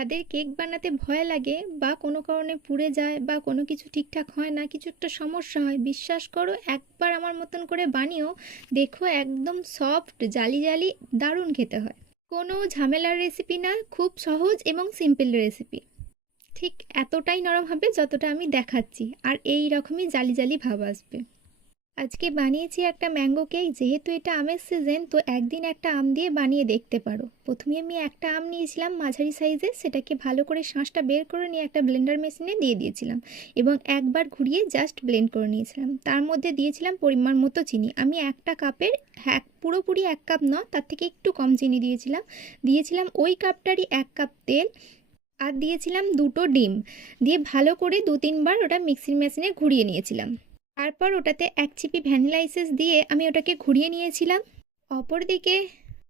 যাদের কেক বানাতে ভয় লাগে বা কোনো কারণে পুড়ে যায় বা কোনো কিছু ঠিকঠাক হয় না, কিছু একটা সমস্যা হয়, বিশ্বাস করো একবার আমার মতন করে বানিও, দেখো একদম সফট জালি জালি দারুণ খেতে হয়। কোনো ঝামেলার রেসিপি না, খুব সহজ এবং সিম্পল রেসিপি। ঠিক এতটাই নরম হবে যতটা আমি দেখাচ্ছি, আর এই রকমই জালি জালি ভাব আসবে। আজকে বানিয়েছি একটা ম্যাঙ্গো কেক। যেহেতু এটা আমের সিজন, তো একদিন একটা আম দিয়ে বানিয়ে দেখতে পারো। প্রথমে আমি একটা আম নিয়েছিলাম মাঝারি সাইজের, সেটাকে ভালো করে শাঁসটা বের করে নিয়ে একটা ব্লেন্ডার মেশিনে দিয়ে দিয়েছিলাম এবং একবার ঘুরিয়ে জাস্ট ব্লেন্ড করে নিয়েছিলাম। তার মধ্যে দিয়েছিলাম পরিমাণ মতো চিনি। আমি একটা কাপের পুরোপুরি 1 কাপ না, তার থেকে একটু কম চিনি দিয়েছিলাম। দিয়েছিলাম ওই কাপটারই 1 কাপ তেল, আর দিয়েছিলাম 2টো ডিম। দিয়ে ভালো করে 2-3 বার ওটা মিক্সির মেশিনে ঘুরিয়ে নিয়েছিলাম। তারপর ওটাতে 1 চিপি ভ্যানিলা এসেন্স দিয়ে আমি ওটাকে ঘুরিয়ে নিয়েছিলাম। অপরদিকে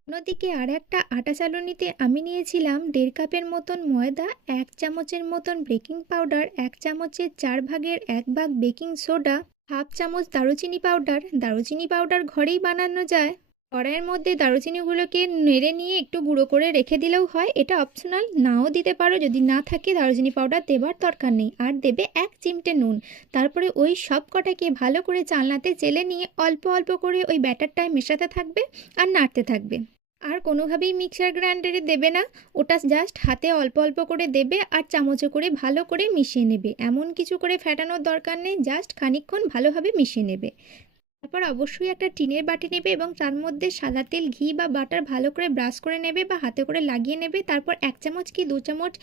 অন্যদিকে আর একটা আটা চালনিতে আমি নিয়েছিলাম 1.5 কাপের মতন ময়দা, 1 চামচের মতন বেকিং পাউডার, 1 চামচের 4 ভাগের 1 ভাগ বেকিং সোডা, হাফ চামচ দারুচিনি পাউডার। দারুচিনি পাউডার ঘরেই বানানো যায়। কড়াইয়ের মধ্যে দারুচিনিগুলোকে নেড়ে নিয়ে একটু গুঁড়ো করে রেখে দিলেও হয়, এটা অপশনাল, নাও দিতে পারো। যদি না থাকে দারুচিনি পাউডার দেবার দরকার নেই। আর দেবে 1 চিমটে নুন। তারপরে ওই সব কটাকে ভালো করে চালনাতে চেলে নিয়ে অল্প অল্প করে ওই ব্যাটারটায় মেশাতে থাকবে আর নাড়তে থাকবে। আর কোনোভাবেই মিক্সার গ্রাইন্ডারে দেবে না, ওটা জাস্ট হাতে অল্প অল্প করে দেবে আর চামচে করে ভালো করে মিশিয়ে নেবে। এমন কিছু করে ফেটানোর দরকার নেই, জাস্ট খানিকক্ষণ ভালোভাবে মিশিয়ে নেবে। তারপর অবশ্যই একটা টিনের বাটি নেবে এবং তার মধ্যে সাদা তেল, ঘি বা বাটার ভালো করে ব্রাশ করে নেবে বা হাতে করে লাগিয়ে নেবে। তারপর 1 চামচ কি 2 চামচ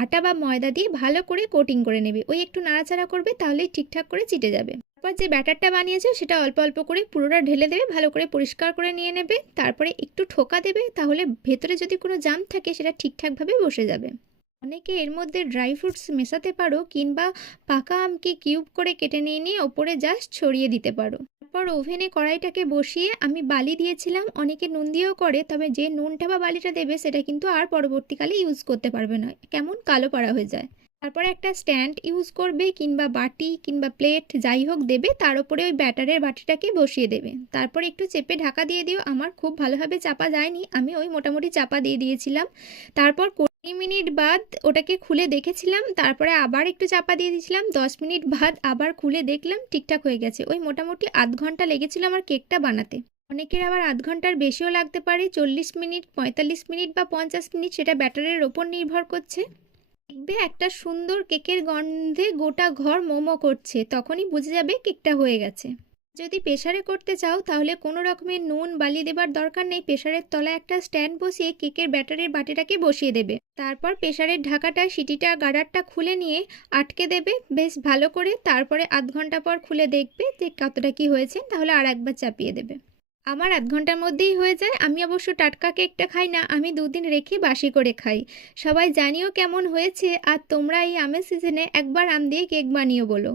আটা বা ময়দা দিয়ে ভালো করে কোটিং করে নেবে। ওই একটু নাড়াচাড়া করবে, তাহলেই ঠিকঠাক করে চিটে যাবে। তারপর যে ব্যাটারটা বানিয়েছো সেটা অল্প অল্প করে পুরোটা ঢেলে দেবে, ভালো করে পরিষ্কার করে নিয়ে নেবে। তারপরে একটু ঠোকা দেবে, তাহলে ভেতরে যদি কোনো জাম থাকে সেটা ঠিকঠাকভাবে বসে যাবে। অনেকে এর মধ্যে ড্রাই ফ্রুটস মেশাতে পারো কিংবা পাকা আমকে কিউব করে কেটে নিয়ে নিয়ে ওপরে জাস্ট ছড়িয়ে দিতে পারো। তারপর ওভেনে কড়াইটাকে বসিয়ে আমি বালি দিয়েছিলাম। অনেকে নুন দিয়েও করে, তবে যে নুনটা বা বালিটা দেবে সেটা কিন্তু আর পরবর্তীকালে ইউজ করতে পারবে না, কেমন কালো পাড়া হয়ে যায়। তারপরে একটা স্ট্যান্ড ইউজ করবে কিংবা বাটি কিংবা প্লেট যাই হোক দেবে, তার উপরে ওই ব্যাটারের বাটিটাকে বসিয়ে দেবে। তারপরে একটু চেপে ঢাকা দিয়ে দিও। আমার খুব ভালোভাবে চাপা যায়নি, আমি ওই মোটামুটি চাপা দিয়ে দিয়েছিলাম। তারপর 20 মিনিট বাদ ওটাকে খুলে দেখেছিলাম, তারপরে আবার একটু চাপা দিয়ে দিয়েছিলাম। 10 মিনিট বাদ আবার খুলে দেখলাম ঠিকঠাক হয়ে গেছে। ওই মোটামুটি আধ ঘন্টা লেগেছিল আমার কেকটা বানাতে। অনেকের আবার আধ ঘন্টার বেশিও লাগতে পারে, 40 মিনিট, 45 মিনিট বা 50 মিনিট, সেটা ব্যাটারের ওপর নির্ভর করছে। দেখবে একটা সুন্দর কেকের গন্ধে গোটা ঘর মোমো করছে, তখনই বুঝে যাবে কেকটা হয়ে গেছে। যদি প্রেসারে করতে চাও তাহলে কোনো রকমের নুন বালি দেবার দরকার নেই। প্রেসারের তলায় একটা স্ট্যান্ড বসিয়ে কেকের ব্যাটারের বাটিটাকে বসিয়ে দেবে। তারপর প্রেসারের ঢাকাটা, সিটিটা, গার্ডারটা খুলে নিয়ে আটকে দেবে বেশ ভালো করে। তারপরে আধ ঘন্টা পর খুলে দেখবে যে কতটা কি হয়েছে, তাহলে আর একবার চাপিয়ে দেবে। আমার আধ ঘন্টার মধ্যেই হয়ে যায়। আমি অবশ্য টাটকা কেকটা খাই না, আমি 2 দিন রেখে বাসি করে খাই। সবাই জানিও কেমন হয়েছে, আর তোমরা এই আমের সিজনে একবার আম দিয়ে কেক বানিও বলো।